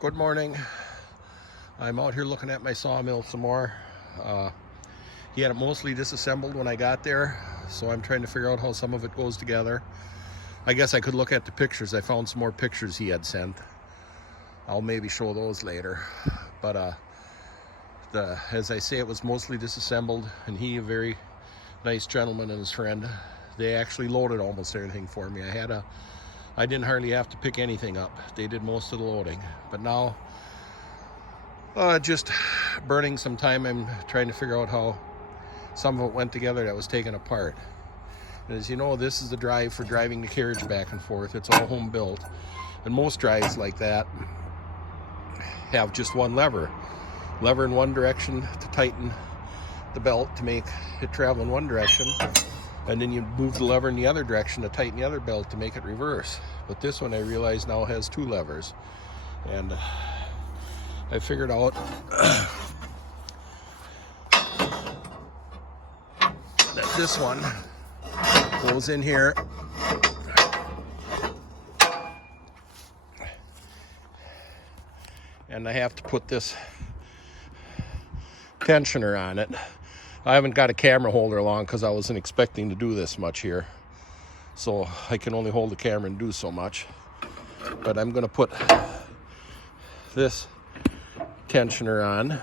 Good morning. I'm out here looking at my sawmill some more. He had it mostly disassembled when I got there, so I'm trying to figure out how some of it goes together. I guess I could look at the pictures. I found some more pictures he had sent. I'll maybe show those later. But as I say, it was mostly disassembled, and he, a very nice gentleman, and his friend, they actually loaded almost everything for me. I didn't hardly have to pick anything up. They did most of the loading. But now, just burning some time, I'm trying to figure out how some of it went together that was taken apart. And as you know, this is the drive for driving the carriage back and forth. It's all home built. And most drives like that have just one lever. Lever in one direction to tighten the belt to make it travel in one direction. And then you move the lever in the other direction to tighten the other belt to make it reverse. But this one, I realize now, has two levers. And I figured out that this one goes in here and I have to put this tensioner on it. I haven't got a camera holder along because I wasn't expecting to do this much here, so I can only hold the camera and do so much. But I'm going to put this tensioner on,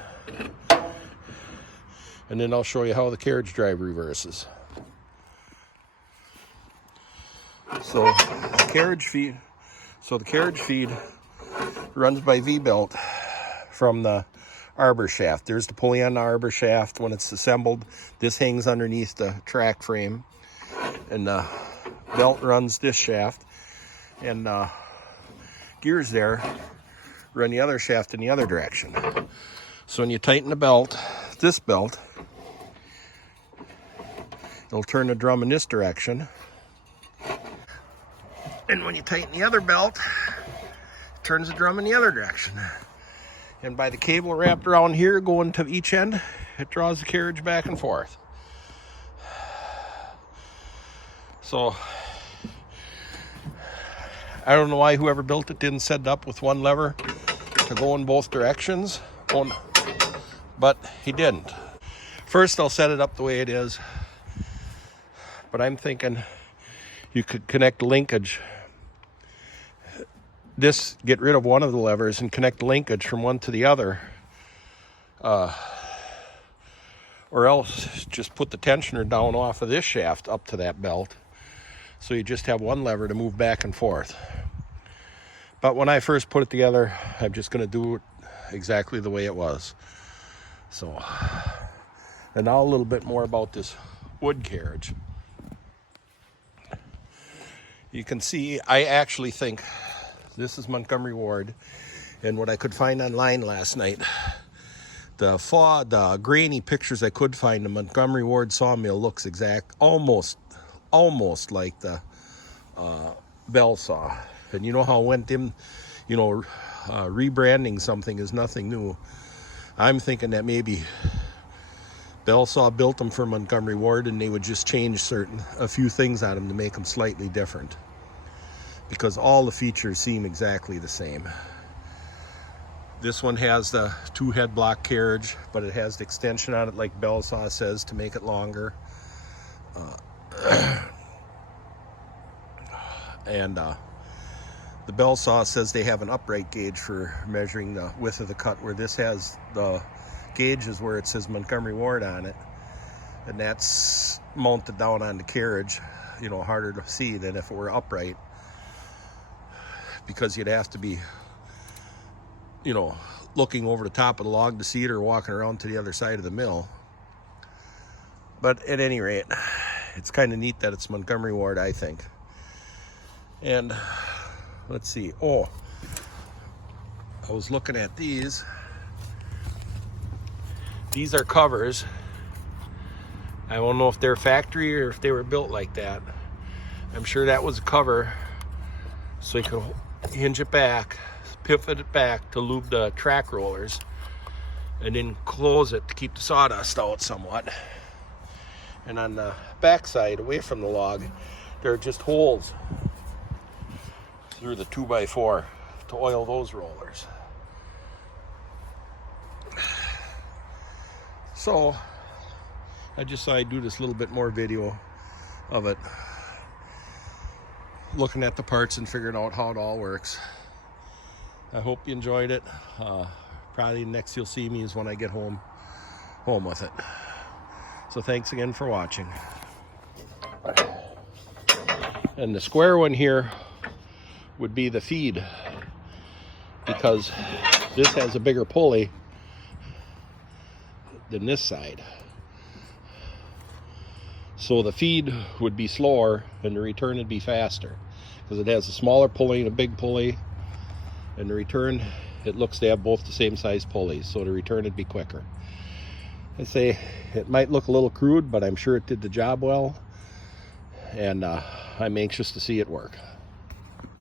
and then I'll show you how the carriage drive reverses. So the carriage feed runs by V-belt from the arbor shaft. There's the pulley on the arbor shaft. When it's assembled, this hangs underneath the track frame, and the belt runs this shaft, and gears there run the other shaft in the other direction. So when you tighten the belt, this belt, it'll turn the drum in this direction, and when you tighten the other belt, it turns the drum in the other direction. And by the cable wrapped around here going to each end, it draws the carriage back and forth. So I don't know why whoever built it didn't set it up with one lever to go in both directions, but he didn't. First, I'll set it up the way it is, but I'm thinking you could connect linkage. Get rid of one of the levers and connect linkage from one to the other, or else just put the tensioner down off of this shaft up to that belt, so you just have one lever to move back and forth. But when I first put it together, I'm just going to do it exactly the way it was. So, and now a little bit more about this wood carriage. You can see, I actually think this is Montgomery Ward, and what I could find online last night, the grainy pictures I could find, the Montgomery Ward sawmill looks almost like the bell saw. And you know how it went in, rebranding something is nothing new. I'm thinking that maybe bell saw built them for Montgomery Ward, and they would just change a few things on them to make them slightly different, because all the features seem exactly the same. This one has the two head block carriage, but it has the extension on it like bell saw says to make it longer. And the bell saw says they have an upright gauge for measuring the width of the cut, where this has the gauge is where it says Montgomery Ward on it, and that's mounted down on the carriage, harder to see than if it were upright, because you'd have to be looking over the top of the log to see it, or walking around to the other side of the mill. But at any rate, it's kind of neat that it's Montgomery Ward, I think. And let's see, I was looking at these are covers. I don't know if they're factory or if they were built like that. I'm sure that was a cover so you could hinge it back, pivot it back to lube the track rollers, and then close it to keep the sawdust out somewhat. And on the back side, away from the log, there are just holes through the 2x4 to oil those rollers. So I just thought I'd do this little bit more video of it, looking at the parts and figuring out how it all works. I hope you enjoyed it. Probably next you'll see me is when I get home with it. So thanks again for watching. And the square one here would be the feed, because this has a bigger pulley than this side. So the feed would be slower and the return would be faster, because it has a smaller pulley and a big pulley, and the return, it looks to have both the same size pulleys, so the return would be quicker. I say it might look a little crude, but I'm sure it did the job well, and I'm anxious to see it work.